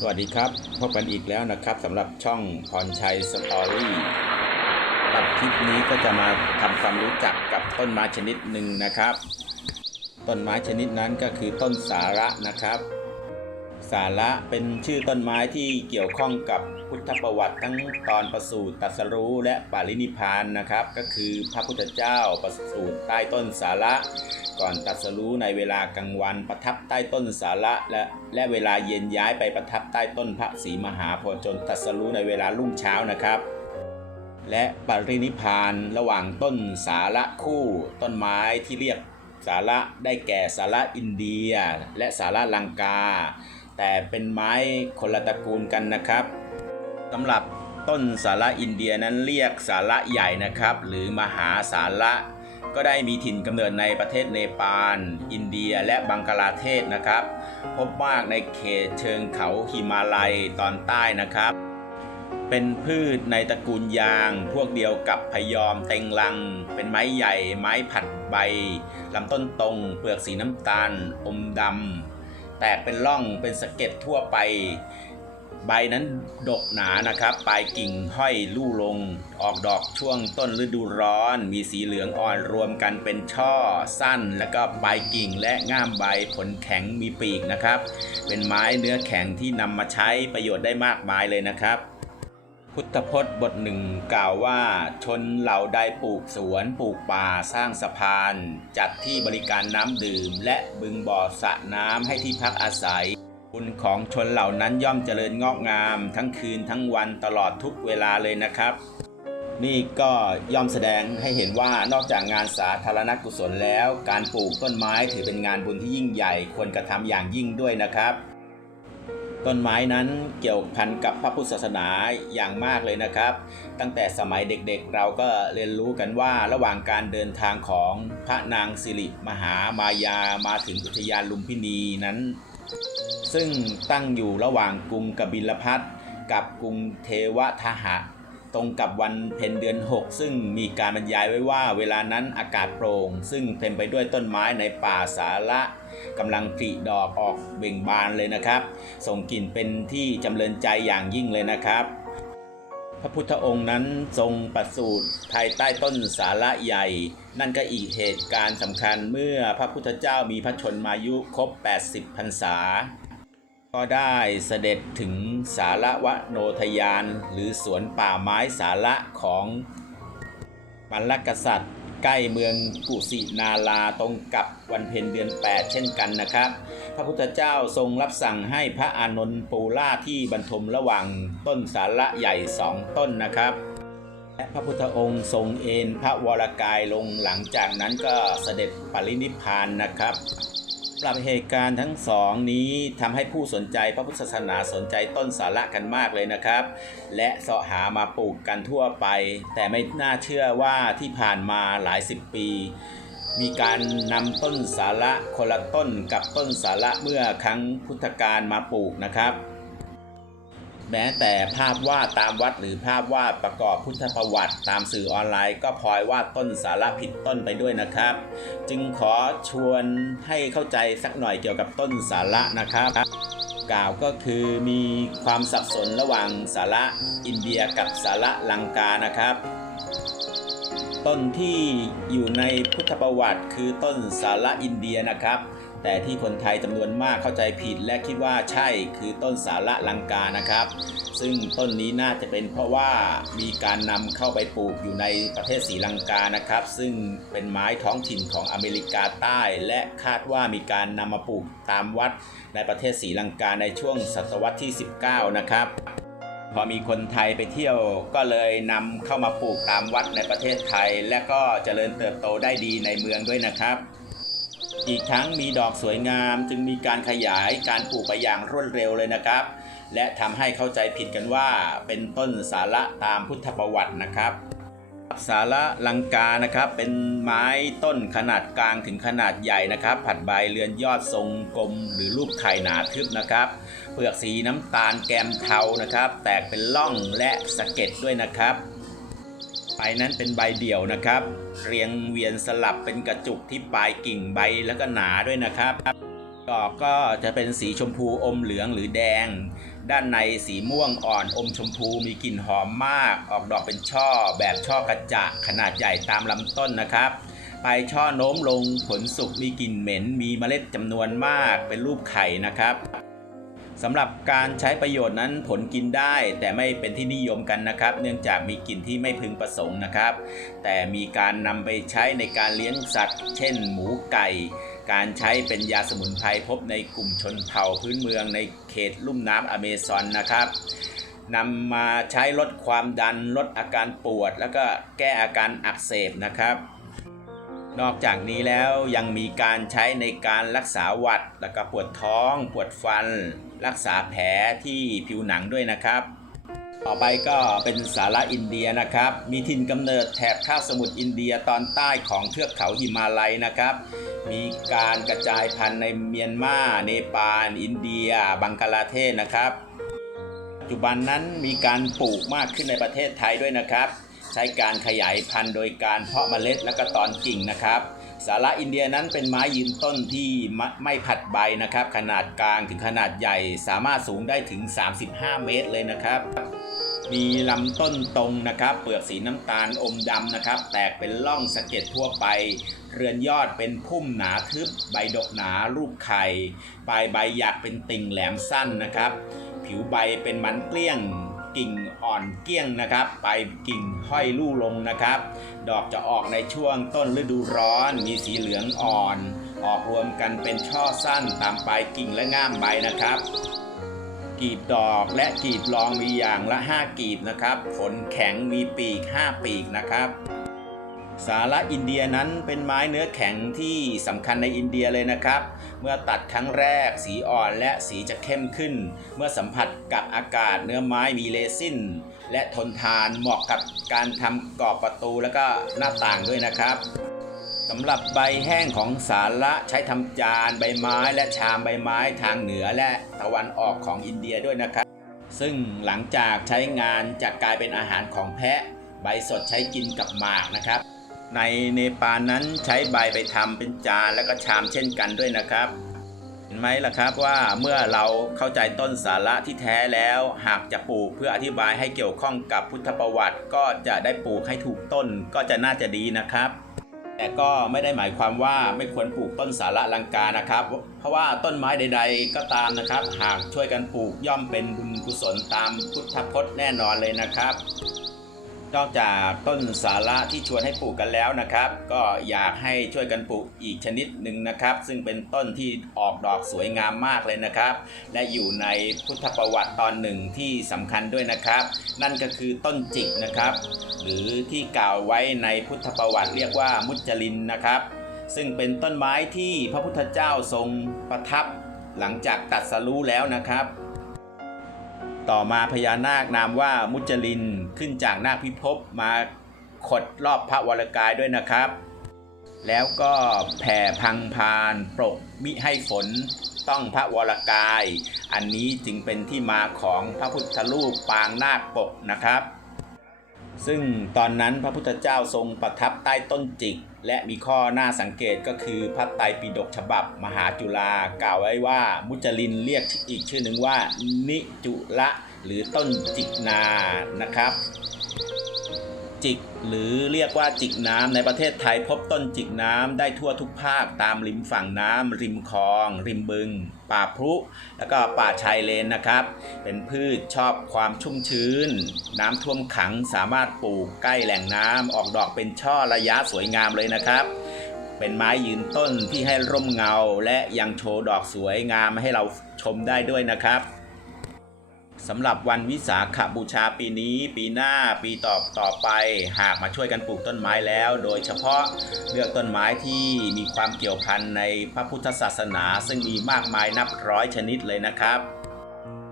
สวัสดีครับพบกันอีกแล้วนะครับสำหรับช่องพรชัยสตอรี่รับคลิปนี้ก็จะมาทำความรู้จักกับต้นไม้ชนิดหนึ่งนะครับ ต้นไม้ชนิดนั้นก็คือต้นสาระนะครับ สาระเป็นชื่อต้นไม้ที่เกี่ยวข้องกับพุทธประวัติทั้งตอนประสูติตัสรู้และปารินิพานนะครับ ก็คือพระพุทธเจ้าประสูติใต้ต้นสาระ ก่อนตัสรู้ในเวลากลางวันประทับใต้ต้นสาระและและเวลาเย็นย้ายไปประทับใต้ต้นพระศรีมหาโพธิ์จนตัสรู้ในเวลารุ่งเช้านะครับและปรินิพพานระหว่างต้นสาระคู่ต้นไม้ที่เรียกสาระได้แก่สาระอินเดีย และสาระลังกา แต่เป็นไม้คนละตระกูลกันนะครับสำหรับต้นสาระอินเดียนั้นเรียกสาระใหญ่นะครับ หรือมหาสาระก็ได้มีถิ่นกำเนิดในประเทศเนปาล อินเดียและบังกลาเทศนะครับ พบมากในเขตเชิงเขาหิมาลัยตอนใต้นะครับ เป็นพืชในตระกูลยาง พวกเดียวกับพยอมเต็งลัง เป็นไม้ใหญ่ ไม้ผัดใบลำต้นตรง เปลือกสีน้ำตาล อมดำ แตกเป็นร่องเป็นสะเก็ดทั่วไป ใบนั้นดกหนานะครับ ปลายกิ่งห้อยลู่ลง ออกดอกช่วงต้นฤดูร้อน มีสีเหลืองอ่อนรวมกันเป็นช่อสั้น แล้วก็ปลายกิ่งและง่ามใบผลแข็งมีปีกนะครับ เป็นไม้เนื้อแข็งที่นำมาใช้ประโยชน์ได้มากมายเลยนะครับ พุทธพจน์บทหนึ่งกล่าวว่า ชนเหล่าใดปลูกสวนปลูกป่าสร้างสะพาน จัดที่บริการน้ำดื่ม และบึงบ่อสระน้ำให้ที่พักอาศัยบุญของชนเหล่านั้นย่อมเจริญงอกงาม ทั้งคืนทั้งวันตลอดทุกเวลาเลยนะครับ นี่ก็ย่อมแสดงให้เห็นว่านอกจากงานสาธารณกุศลแล้ว การปลูกต้นไม้ถือเป็นงานบุญที่ยิ่งใหญ่ควรกระทำอย่างยิ่งด้วยนะครับ ต้นไม้นั้นเกี่ยวพันกับพระพุทธศาสนาอย่างมากเลยนะครับ ตั้งแต่สมัยเด็กๆเราก็เรียนรู้กันว่าระหว่างการเดินทางของพระนางสิริมหามายามาถึงอุทยานลุมพินีนั้น ซึ่งตั้งอยู่ระหว่างกรุงกบิลพัทกับกรุงเทวทหะ ตรงกับวันเพ็ญเดือน 6 ซึ่งมีการบรรยายไว้ว่า เวลานั้นอากาศโปร่ง ซึ่งเต็มไปด้วยต้นไม้ในป่าสาระกำลังผลิดอกออกเบ่งบานเลยนะครับ ส่งกลิ่นเป็นที่จำเริญใจอย่างยิ่งเลยนะครับ พระพุทธองค์นั้นทรงประสูติภายใต้ต้นสาระใหญ่ นั่นก็อีกเหตุการณ์สำคัญเมื่อพระพุทธเจ้ามีพระชนมายุครบ 80 พรรษา ก็ได้เสด็จถึงสาระวโนทยาน หรือสวนป่าไม้สาระของมัลลกษัตริย์ ใกล้เมืองกุสินาราตรงกับวันเพ็ญเดือน 8 เช่นกันนะครับ พระพุทธเจ้าทรงรับสั่งให้พระอานนท์ปูล่าที่บรรทมระหว่างต้นสาระใหญ่สองต้นนะครับและพระพุทธองค์ทรงเอนพระวรกายลงหลังจากนั้นก็เสด็จปรินิพพานนะครับ หรับเหตุการณ์ทั้งสองนี้ทำให้ผู้สนใจพระพุทธศาสนาสนใจต้นสาระกันมากเลยนะครับ และเสาะหามาปลูกกันทั่วไป แต่ไม่น่าเชื่อว่าที่ผ่านมาหลายสิบปี มีการนำต้นสาระคนละต้นกับต้นสาระเมื่อครั้งพุทธกาลมาปลูกนะครับ แม้แต่ภาพวาดตามวัดหรือภาพวาดประกอบพุทธประวัติ ตามสื่อออนไลน์ ก็พลอยวาดต้นสาระผิดต้นไปด้วยนะครับ จึงขอชวนให้เข้าใจสักหน่อยเกี่ยวกับต้นสาระนะครับกล่าวก็คือมีความสับสนระหว่างสาระอินเดียกับสาระลังกานะครับ ต้นที่อยู่ในพุทธประวัติคือต้นสาระอินเดียนะครับ แต่ที่คนไทยจำนวนมากเข้าใจผิดและคิดว่าใช่คือต้นสาระลังกานะครับ ซึ่งต้นนี้น่าจะเป็นเพราะว่ามีการนำเข้าไปปลูกอยู่ในประเทศศรีลังกานะครับ ซึ่งเป็นไม้ท้องถิ่นของอเมริกาใต้ และคาดว่ามีการนำมาปลูกตามวัดในประเทศศรีลังกาในช่วงศตวรรษที่ 19 นะครับพอมีคนไทยไปเที่ยวก็เลยนำเข้ามาปลูกตามวัดในประเทศไทย และก็เจริญเติบโตได้ดีในเมืองด้วยนะครับ อีกทั้งมีดอกสวยงาม จึงมีการขยายการปลูกไปอย่างรวดเร็วเลยนะครับ และทำให้เข้าใจผิดกันว่าเป็นต้นสาระตามพุทธประวัตินะครับ สาระลังกานะครับเป็นไม้ต้นขนาดกลางถึงขนาดใหญ่นะครับ ผัดใบเรือนยอดทรงกลม หรือรูปไข่หนาทึบนะครับ เปลือกสีน้ำตาลแกมเทานะครับ แตกเป็นล่องและสะเก็ดด้วยนะครับ ใบนั้นเป็นใบเดี่ยวนะครับ เรียงเวียนสลับเป็นกระจุกที่ปลายกิ่งใบแล้วก็หนาด้วยนะครับดอกก็จะเป็นสีชมพูอมเหลืองหรือแดง ด้านในสีม่วงอ่อนอมชมพูมีกลิ่นหอมมาก ออกดอกเป็นช่อแบบช่อกระจะขนาดใหญ่ตามลำต้นนะครับปลายช่อโน้มลงผลสุกมีกลิ่นเหม็น มีเมล็ดจำนวนมากเป็นรูปไข่นะครับ สำหรับการใช้ประโยชน์นั้นผลกินได้ แต่ไม่เป็นที่นิยมกันนะครับ เนื่องจากมีกลิ่นที่ไม่พึงประสงค์นะครับ แต่มีการนำไปใช้ในการเลี้ยงสัตว์ เช่น หมูไก่ การใช้เป็นยาสมุนไพรพบในกลุ่มชนเผ่าพื้นเมืองในเขตลุ่มน้ำอเมซอนนะครับนำมาใช้ลดความดันลดอาการปวด แล้วก็แก้อาการอักเสบนะครับ นอกจากนี้แล้วยังมีการใช้ในการรักษาหวัด แล้วก็ปวดท้อง ปวดฟัน รักษาแผลที่ผิวหนังด้วยนะครับ ต่อไปก็เป็นสาระอินเดียนะครับ มีถิ่นกำเนิดแถบคาบสมุทรอินเดียตอนใต้ของเทือกเขาหิมาลัยนะครับ มีการกระจายพันธุ์ในเมียนมา เนปาล อินเดีย บังกลาเทศนะครับ ปัจจุบันนั้นมีการปลูกมากขึ้นในประเทศไทยด้วยนะครับ ใช้การขยายพันธุ์โดยการเพาะเมล็ดและก็ตอนกิ่งนะครับสาระอินเดียนั้นเป็นไม้ยืนต้นที่ไม่ไม่ผัดใบนะครับ ขนาดกลางถึงขนาดใหญ่สามารถสูงได้ถึง 35 เมตรเลยนะครับ มีลำต้นตรงนะครับ เปลือกสีน้ำตาลอมดำนะครับ แตกเป็นร่องสะเก็ดทั่วไป เรือนยอดเป็นพุ่มหนาทึบ ใบดกหนารูปไข่ ปลายใบหยักเป็นติ่งแหลมสั้นนะครับ ผิวใบเป็นมันเกลี้ยง กิ่งอ่อนเกี้ยงนะครับ ไปกิ่งห้อยลู่ลงนะครับ ดอกจะออกในช่วงต้นฤดูร้อน มีสีเหลืองอ่อน ออกรวมกันเป็นช่อสั้นตามปลายกิ่งและง่ามใบนะครับกีบดอกและกีบรองมีอย่างละ 5 กีบนะครับ ผลแข็งมีปีก 5 ปีกนะครับ สาระอินเดียนั้นเป็นไม้เนื้อแข็งที่สำคัญในอินเดียเลยนะครับ เมื่อตัดครั้งแรกสีอ่อนและสีจะเข้มขึ้น เมื่อสัมผัสกับอากาศเนื้อไม้มีเลซินและทนทานเหมาะกับการทำกรอบประตูและก็หน้าต่างด้วยนะครับสำหรับใบแห้งของสาระใช้ทำจานใบไม้และชามใบไม้ทางเหนือและตะวันออกของอินเดียด้วยนะครับ ซึ่งหลังจากใช้งานจะกลายเป็นอาหารของแพะ ใบสดใช้กินกับหมากนะครับ ในเนปาลนั้นใช้ใบไปทำเป็นจานและก็ชามเช่นกันด้วยนะครับ เห็นไหมล่ะครับว่าเมื่อเราเข้าใจต้นสาระที่แท้แล้ว หากจะปลูกเพื่ออธิบายให้เกี่ยวข้องกับพุทธประวัติ ก็จะได้ปลูกให้ถูกต้นก็จะน่าจะดีนะครับ แต่ก็ไม่ได้หมายความว่าไม่ควรปลูกต้นสาระลังกานะครับ เพราะว่าต้นไม้ใด ๆ ก็ตามนะครับ หากช่วยกันปลูกย่อมเป็นบุญกุศลตามพุทธพจน์แน่นอนเลยนะครับ นอกจากต้นสาระที่ชวนให้ปลูกกันแล้วนะครับ ก็อยากให้ช่วยกันปลูกอีกชนิดหนึ่งนะครับ ซึ่งเป็นต้นที่ออกดอกสวยงามมากเลยนะครับ และอยู่ในพุทธประวัติตอนหนึ่งที่สำคัญด้วยนะครับ นั่นก็คือต้นจิกนะครับ หรือที่กล่าวไว้ในพุทธประวัติเรียกว่ามุจลินนะครับ ซึ่งเป็นต้นไม้ที่พระพุทธเจ้าทรงประทับหลังจากตัดสรู้แล้วนะครับ ต่อมาพญานาคนามว่ามุจลินขึ้นจากนาคพิภพมาขดรอบพระวรกายด้วยนะครับ แล้วก็แผ่พังพานปรกมิให้ฝนต้องพระวรกาย อันนี้จึงเป็นที่มาของพระพุทธรูปปางนาคปกนะครับ ซึ่งตอนนั้นพระพุทธเจ้าทรงประทับใต้ต้นจิก และมีข้อน่าสังเกตก็คือพระไตรปิฎกฉบับมหาจุฬากล่าวไว้ว่ามุจลินเรียกอีกชื่อหนึ่งว่า นิจุละ หรือต้นจิกนานะครับ จิกหรือเรียกว่าจิกน้ำในประเทศไทยพบต้นจิกน้ำได้ทั่วทุกภาคตามริมฝั่งน้ำริมคลอง ริมบึง ป่าพรุแล้วก็ป่าชายเลนนะครับ เป็นพืชชอบความชุ่มชื้น น้ำท่วมขังสามารถปลูกใกล้แหล่งน้ำออกดอกเป็นช่อระยะสวยงามเลยนะครับเป็นไม้ยืนต้นที่ให้ร่มเงาและยังโชว์ดอกสวยงามให้เราชมได้ด้วยนะครับ สำหรับวันวิสาขบูชาปีนี้ ปีหน้าปีต่อต่อไป หากมาช่วยกันปลูกต้นไม้แล้ว โดยเฉพาะเลือกต้นไม้ที่มีความเกี่ยวพันในพระพุทธศาสนา ซึ่งมีมากมายนับร้อยชนิดเลยนะครับ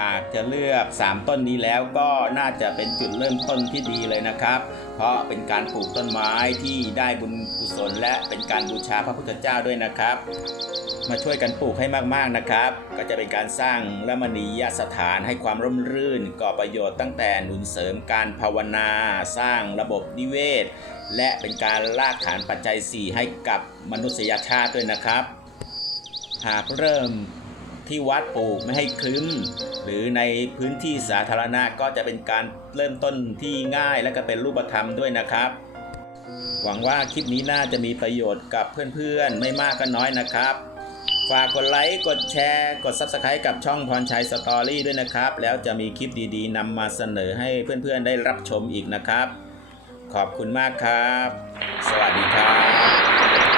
อาจจะเลือก 3 ต้นนี้แล้วก็น่าจะเป็นจุดเริ่มต้นที่ดีเลยนะครับ เพราะเป็นการปลูกต้นไม้ที่ได้บุญกุศลและเป็นการบูชาพระพุทธเจ้าด้วยนะครับ มาช่วยกันปลูกให้มากๆนะครับ ก็จะเป็นการสร้างละมณียสถานให้ความร่มรื่น ก่อประโยชน์ตั้งแต่หนุนเสริมการภาวนา สร้างระบบนิเวศ และเป็นการลากฐานปัจจัย 4 ให้กับมนุษยชาติด้วยนะครับ หากเริ่มที่วัดปลูกไม่ให้คลึ้ม หรือในพื้นที่สาธารณะก็จะเป็นการเริ่มต้นที่ง่ายและก็เป็นรูปธรรมด้วยนะครับ หวังว่าคลิปนี้น่าจะมีประโยชน์กับเพื่อนๆ ไม่มากก็น้อยนะครับ ฝากกดไลค์ กดแชร์ กด Subscribe กับช่องพรชัยสตอรี่ด้วยนะครับ แล้วจะมีคลิปดีๆนำมาเสนอให้เพื่อนๆได้รับชมอีกนะครับ ขอบคุณมากครับ สวัสดีครับ